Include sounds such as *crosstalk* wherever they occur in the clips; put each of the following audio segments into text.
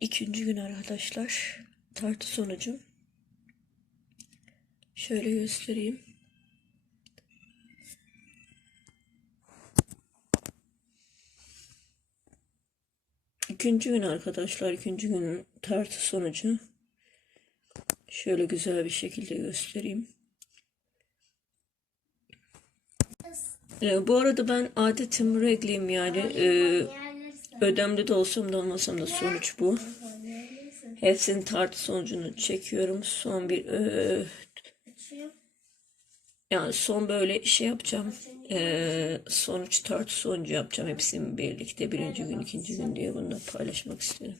İkinci gün arkadaşlar. Tartı sonucu. Şöyle göstereyim. İkinci gün arkadaşlar. ikinci günün tartı sonucu. Şöyle güzel bir şekilde göstereyim. Ee, bu arada ben adetim regliyim yani. Ee, ödemli de olsam da olmasam da sonuç bu. Hepsinin tartı sonucunu çekiyorum. Son bir e, yani son böyle şey yapacağım. E, sonuç tartı sonucu yapacağım. Hepsini birlikte birinci gün ikinci gün diye bunu da paylaşmak istedim.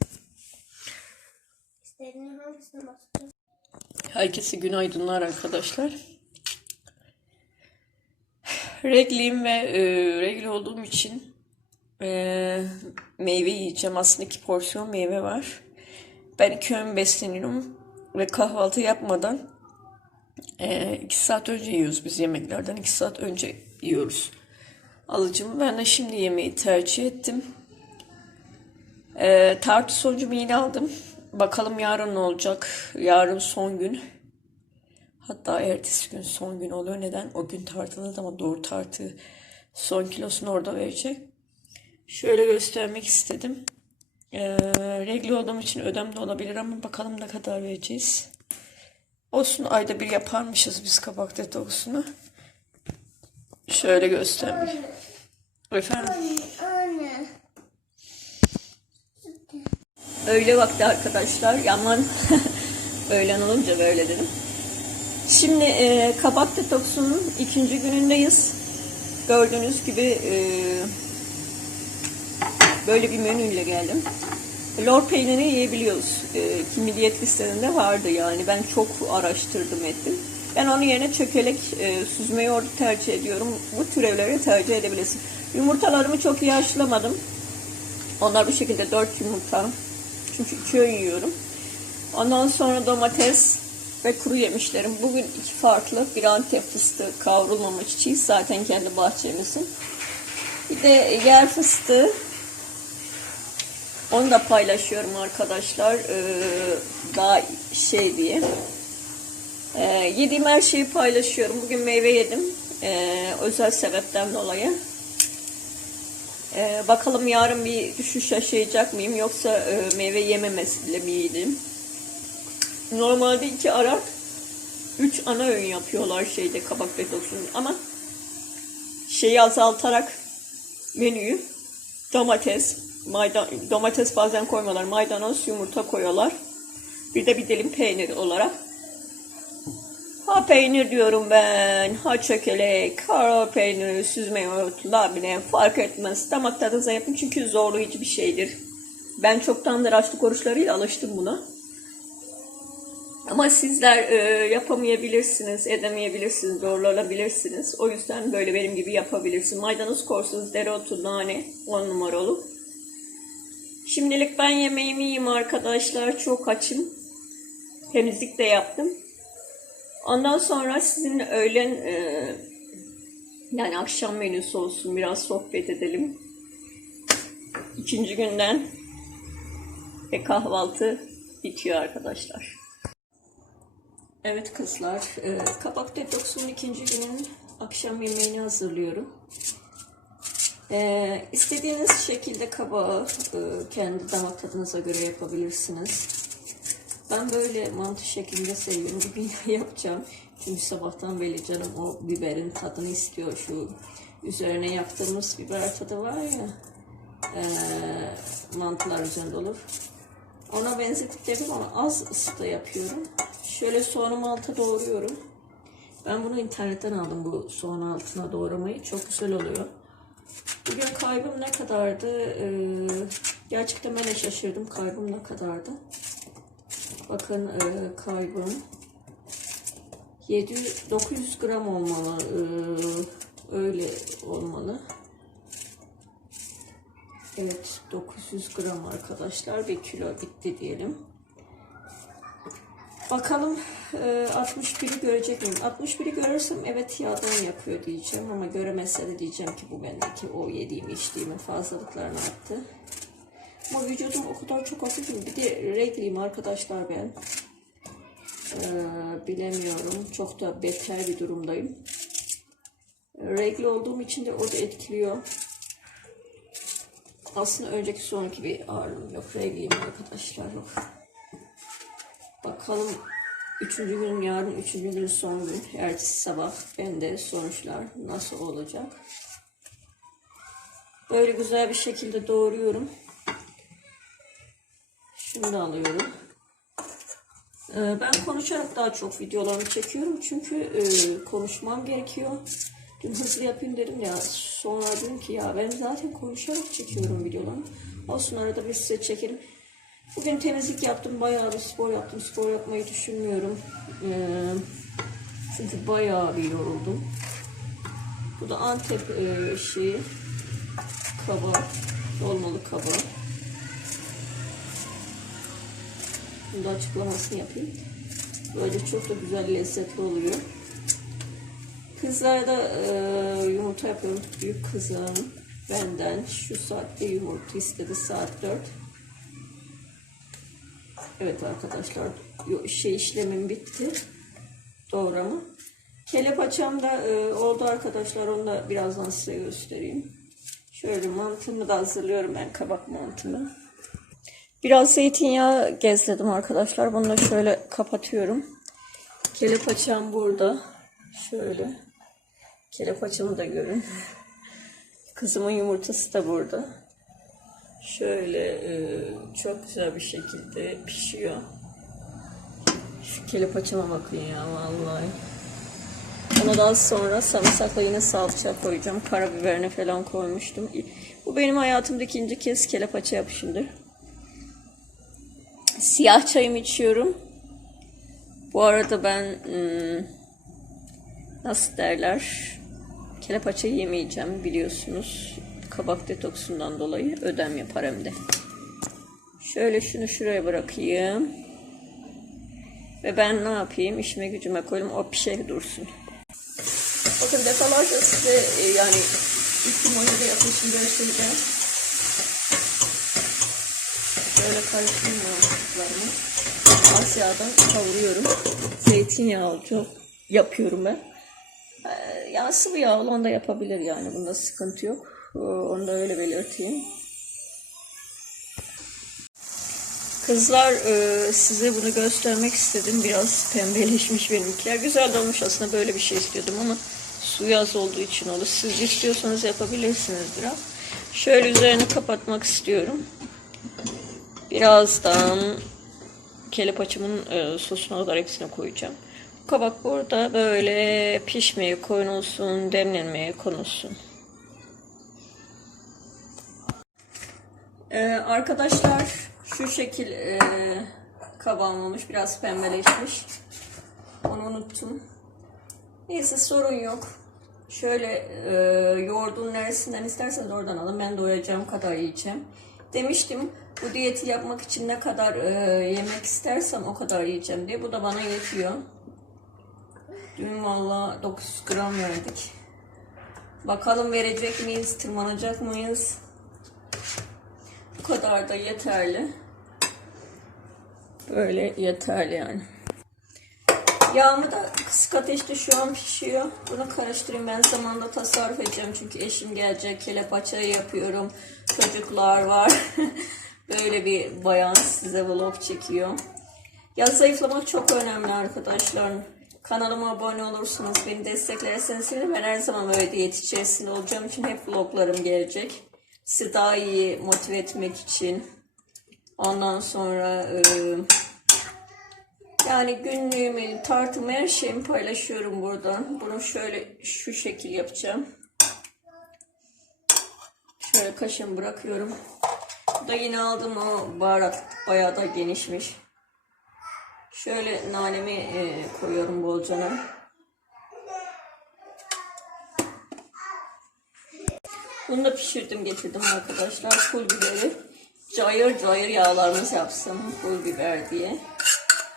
Herkese günaydınlar arkadaşlar. Regliyim ve e, regl olduğum için e, meyve yiyeceğim. Aslında iki porsiyon meyve var. Ben iki öğün besleniyorum ve kahvaltı yapmadan e, iki saat önce yiyoruz biz yemeklerden. iki saat önce yiyoruz. Alıcımı ben de şimdi yemeği tercih ettim. E, tartı sonucumu yine aldım. Bakalım yarın ne olacak. Yarın son gün. Hatta ertesi gün son gün oluyor. Neden? O gün tartılır ama doğru tartı son kilosunu orada verecek. Şöyle göstermek istedim. Ee, regl olduğum için ödem de olabilir ama bakalım ne kadar vereceğiz. Olsun ayda bir yaparmışız biz kabak detoksunu. Şöyle göstermek. Efendim. Anne. Öğle vakti arkadaşlar. Yaman *laughs* öğlen olunca böyle dedim. Şimdi e, kabak detoksunun ikinci günündeyiz. Gördüğünüz gibi e, böyle bir menüyle geldim. Lor peyniri yiyebiliyoruz. E, kimi diyet listelerinde vardı yani. Ben çok araştırdım ettim. Ben onun yerine çökelek e, süzme yoğurdu tercih ediyorum. Bu türevleri tercih edebilirsin. Yumurtalarımı çok iyi haşlamadım. Onlar bu şekilde 4 yumurta. Çünkü iki öğün yiyorum. Ondan sonra domates ve kuru yemişlerim. Bugün iki farklı. Bir antep fıstığı kavrulmamış çiğ. Zaten kendi bahçemizin. Bir de yer fıstığı. Onu da paylaşıyorum arkadaşlar. Ee, daha şey diye. Ee, yediğim her şeyi paylaşıyorum. Bugün meyve yedim. Ee, özel sebepten dolayı. Ee, bakalım yarın bir düşüş yaşayacak mıyım yoksa e, meyve yememesiyle mi yedim? Normalde iki ara üç ana öğün yapıyorlar şeyde kabak detoksunun ama şeyi azaltarak menüyü domates, maydan domates bazen koymuyorlar. Maydanoz, yumurta koyuyorlar. Bir de bir dilim peynir olarak. Ha peynir diyorum ben, ha çökelek, ha peynir, süzme yoğurt, labne fark etmez. Damak tadınıza yapın çünkü zorlayıcı bir şeydir. Ben çoktandır açlık oruçlarıyla alıştım buna. Ama sizler e, yapamayabilirsiniz, edemeyebilirsiniz, zorlanabilirsiniz. O yüzden böyle benim gibi yapabilirsiniz. Maydanoz korsanız dereotu, nane on numara olur. Şimdilik ben yemeğimi yiyeyim arkadaşlar. Çok açım. Temizlik de yaptım. Ondan sonra sizin öğlen e, yani akşam menüsü olsun biraz sohbet edelim. İkinci günden ve kahvaltı bitiyor arkadaşlar. Evet kızlar, e, kabak detoksunun ikinci günün akşam yemeğini hazırlıyorum. E, istediğiniz şekilde kabağı e, kendi damak tadınıza göre yapabilirsiniz. Ben böyle mantı şeklinde seviyorum. Bir yapacağım. Çünkü sabahtan beri canım o biberin tadını istiyor. Şu üzerine yaptığımız biber tadı var ya. E, mantılar üzerinde olur. Ona benzetip dedim ama az ısıda yapıyorum. Şöyle soğanı alta doğruyorum. Ben bunu internetten aldım bu soğan altına doğramayı. Çok güzel oluyor. Bugün kaybım ne kadardı? Ee, gerçekten ben de şaşırdım. Kaybım ne kadardı? Bakın e, kaybım 700 900 gram olmalı. Ee, öyle olmalı. Evet 900 gram arkadaşlar. Bir kilo bitti diyelim. Bakalım 61'i görecek miyim? 61'i görürsem evet yağdan yapıyor diyeceğim ama göremezse de diyeceğim ki bu bendeki o yediğimi içtiğimi fazlalıklarını attı. Ama vücudum o kadar çok hafifim. Bir de regliyim arkadaşlar ben. Ee, bilemiyorum. Çok da beter bir durumdayım. Regli olduğum için de o da etkiliyor. Aslında önceki sonraki bir ağrım yok. Regliyim arkadaşlar. Bakalım üçüncü günüm yarın, üçüncü günün son gün. Ertesi sabah bende sonuçlar nasıl olacak? Böyle güzel bir şekilde doğruyorum. Şunu da alıyorum. Ee, Ben konuşarak daha çok videolarımı çekiyorum çünkü e, konuşmam gerekiyor. Dün hızlı yapayım dedim ya sonra dedim ki ya ben zaten konuşarak çekiyorum videolarımı. Olsun arada bir size çekerim. Bugün temizlik yaptım bayağı bir spor yaptım. Spor yapmayı düşünmüyorum. Ee, çünkü bayağı bir yoruldum. Bu da Antep e, şeyi kaba, dolmalı kaba. Bunu da açıklamasını yapayım. Böyle çok da güzel lezzetli oluyor. Kızlara da e, yumurta yapıyorum. Büyük kızım benden şu saatte yumurta istedi saat 4. Evet arkadaşlar şey işlemim bitti. Doğrama. Kelepaçam da e, oldu arkadaşlar. Onu da birazdan size göstereyim. Şöyle mantımı da hazırlıyorum ben kabak mantımı. Biraz zeytinyağı gezledim arkadaşlar. Bunu da şöyle kapatıyorum. Kelepaçam burada. Şöyle. Kelepaçamı da görün. *laughs* Kızımın yumurtası da burada. Şöyle e, çok güzel bir şekilde pişiyor. Şu kelepaçama bakın ya vallahi. Ona daha sonra sarımsakla yine salça koyacağım. Karabiberini falan koymuştum. Bu benim hayatımda ikinci kez kelepaça yapışımdır. Siyah çayımı içiyorum. Bu arada ben nasıl derler kelepaçayı yemeyeceğim biliyorsunuz. Kabak detoksundan dolayı ödem yapar hem de. Şöyle şunu şuraya bırakayım. Ve ben ne yapayım? İşime gücüme koyayım. O pişe dursun. Bakın defalarca size e, yani ilk limonada yapışım göstereceğim. Şöyle karıştırayım mantıklarımı. Az yağdan kavuruyorum. Zeytinyağı çok yapıyorum ben. Ee, ya sıvı yağ olan da yapabilir yani. Bunda sıkıntı yok. Onu da öyle belirteyim. Kızlar e, size bunu göstermek istedim. Biraz pembeleşmiş benimkiler. Güzel de olmuş aslında böyle bir şey istiyordum ama suyu az olduğu için olur. Siz istiyorsanız yapabilirsiniz biraz. Şöyle üzerini kapatmak istiyorum. Birazdan kelepaçımın e, sosuna kadar hepsine koyacağım. Kabak burada böyle pişmeye konulsun, demlenmeye konulsun. Ee, arkadaşlar şu şekil e, kabağım olmuş. Biraz pembeleşmiş. Onu unuttum. Neyse sorun yok. Şöyle e, yoğurdun neresinden isterseniz oradan alın. Ben doyacağım kadar yiyeceğim. Demiştim bu diyeti yapmak için ne kadar e, yemek istersem o kadar yiyeceğim diye. Bu da bana yetiyor. Dün valla 900 gram verdik. Bakalım verecek miyiz, tırmanacak mıyız? Bu kadar da yeterli. Böyle yeterli yani. Yağımı da kısık ateşte şu an pişiyor. Bunu karıştırayım. Ben zamanda tasarruf edeceğim. Çünkü eşim gelecek. Kelepaçayı yapıyorum. Çocuklar var. *laughs* Böyle bir bayan size vlog çekiyor. Ya zayıflamak çok önemli arkadaşlar. Kanalıma abone olursunuz. Beni desteklerseniz. Ben her zaman böyle diyet içerisinde olacağım için hep vloglarım gelecek. Sizi motive etmek için. Ondan sonra... E, yani günlüğümü, tartımı, her şeyimi paylaşıyorum buradan. Bunu şöyle şu şekil yapacağım. Şöyle kaşığımı bırakıyorum. Bu da yine aldım o baharat bayağı da genişmiş. Şöyle nanemi e, koyuyorum bolcana. Bunu da pişirdim getirdim arkadaşlar. Pul biberi. Cayır cayır yağlarımız yapsın pul biber diye.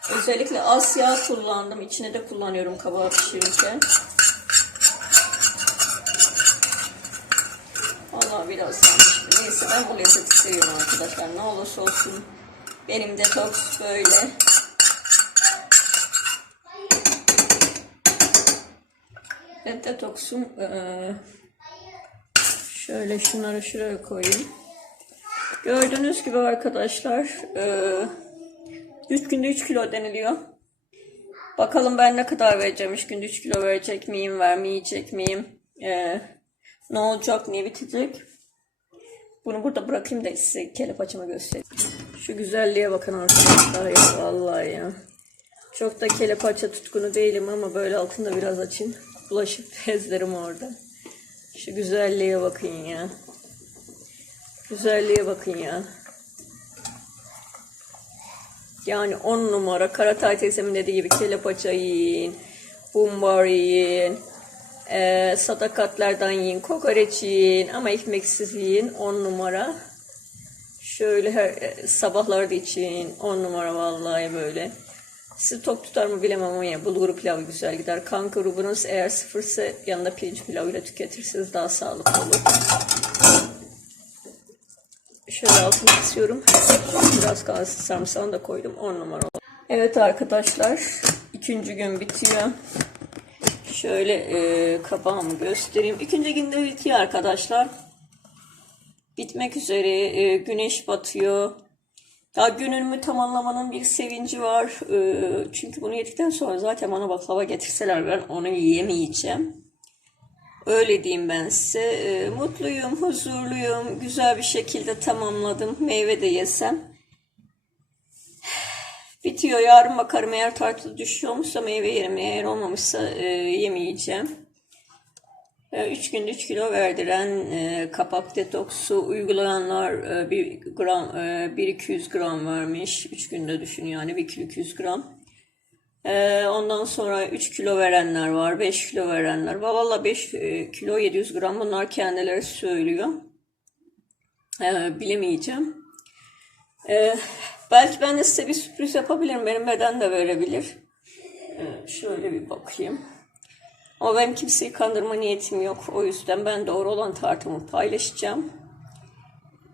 Özellikle az yağ kullandım. İçine de kullanıyorum kabağı pişirirken. Valla biraz yanlış. Neyse ben bu lezzeti seviyorum arkadaşlar. Ne olursa olsun benim detoks böyle. Ve detoksum eee, şöyle şunları şuraya koyayım. Gördüğünüz gibi arkadaşlar eee 3 günde 3 kilo deniliyor. Bakalım ben ne kadar vereceğim. 3 günde 3 kilo verecek miyim, vermeyecek miyim? Eee, ne olacak, ne bitecek? Bunu burada bırakayım da size kelepaçımı göstereyim. Şu güzelliğe bakın arkadaşlar ya vallahi ya. Çok da kelepaça tutkunu değilim ama böyle altında biraz açayım. Bulaşık *laughs* bezlerim orada. Şu güzelliğe bakın ya. Güzelliğe bakın ya. Yani on numara Karatay teyzemin dediği gibi kelepaça yiyin, bumbar yiyin, eee sadakatlerden yiyin, kokoreç yiyin ama ekmeksiz yiyin on numara. Şöyle her e, sabahlarda için on numara vallahi böyle. Sizi tok tutar mı bilemem ama ya bulgur pilavı güzel gider. Kan grubunuz eğer sıfırsa yanında pirinç pilavıyla tüketirseniz daha sağlıklı olur. Şöyle altını kısıyorum. Biraz kalsın sarımsağını da koydum. 10 numara oldu. Evet arkadaşlar. ikinci gün bitiyor. Şöyle e, kapağımı göstereyim. İkinci günde bitiyor arkadaşlar. Bitmek üzere. E, güneş batıyor. Daha günümü tamamlamanın bir sevinci var. E, çünkü bunu yedikten sonra zaten bana baklava getirseler ben onu yiyemeyeceğim. Öyle diyeyim ben size. Ee, mutluyum, huzurluyum. Güzel bir şekilde tamamladım. Meyve de yesem. *sighs* Bitiyor. Yarın bakarım eğer tartılı düşüyormuşsa meyve yerim. Eğer olmamışsa e, yemeyeceğim. 3 günde 3 kilo verdiren e, kapak detoksu uygulayanlar e, 1 gram e, 1 200 gram vermiş. 3 günde düşün yani 1 kilo 200 gram. Ondan sonra 3 kilo verenler var, 5 kilo verenler var. Valla 5 e, kilo 700 gram bunlar kendileri söylüyor. Bilemeyeceğim. Belki ben de size bir sürpriz yapabilirim. Benim beden de verebilir. Şöyle bir bakayım. Ama benim kimseyi kandırma niyetim yok. O yüzden ben doğru olan tartımı paylaşacağım.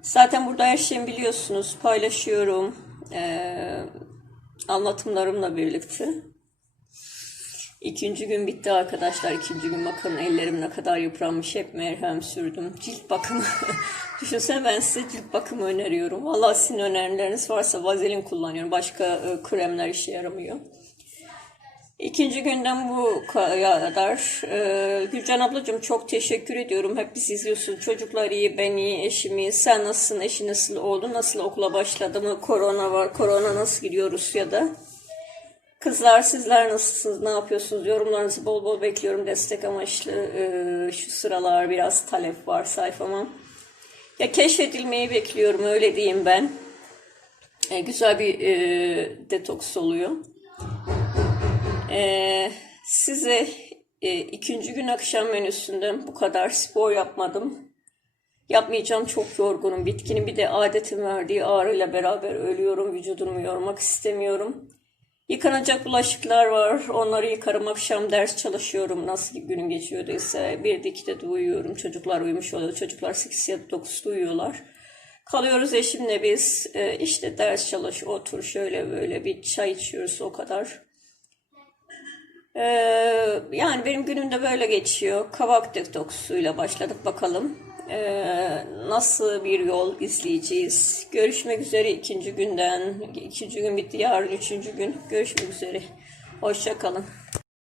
Zaten burada her şeyi biliyorsunuz. Paylaşıyorum. Ee, anlatımlarımla birlikte. İkinci gün bitti arkadaşlar. İkinci gün bakın ellerim ne kadar yıpranmış. Hep merhem sürdüm. Cilt bakımı. *laughs* Düşünsene ben size cilt bakımı öneriyorum. Vallahi sizin önerileriniz varsa vazelin kullanıyorum. Başka e, kremler işe yaramıyor. İkinci günden bu kadar. Ee, Gülcan ablacığım çok teşekkür ediyorum. Hep bizi izliyorsun. Çocuklar iyi, ben iyi, eşim iyi. Sen nasılsın, eşi nasıl oldu? Nasıl okula başladı mı? Korona var. Korona nasıl gidiyor Rusya'da? Kızlar sizler nasılsınız? Ne yapıyorsunuz? Yorumlarınızı bol bol bekliyorum. Destek amaçlı. Ee, şu sıralar biraz talep var sayfama. Ya keşfedilmeyi bekliyorum öyle diyeyim ben. Ee, güzel bir e, detoks oluyor. Ee, size e, ikinci gün akşam menüsünden bu kadar spor yapmadım. Yapmayacağım çok yorgunum. Bitkinin bir de adetin verdiği ağrıyla beraber ölüyorum. Vücudumu yormak istemiyorum. Yıkanacak bulaşıklar var. Onları yıkarım. Akşam ders çalışıyorum. Nasıl günüm geçiyorduysa. Bir de ikide de uyuyorum. Çocuklar uyumuş oluyor. Çocuklar 8 ya da 9'da uyuyorlar. Kalıyoruz eşimle biz. Ee, işte ders çalış, otur şöyle böyle bir çay içiyoruz o kadar. Ee, yani benim günüm de böyle geçiyor. Kavak detoksuyla başladık bakalım. Ee, nasıl bir yol izleyeceğiz? Görüşmek üzere ikinci günden. İkinci gün bitti yarın üçüncü gün. Görüşmek üzere. Hoşça kalın.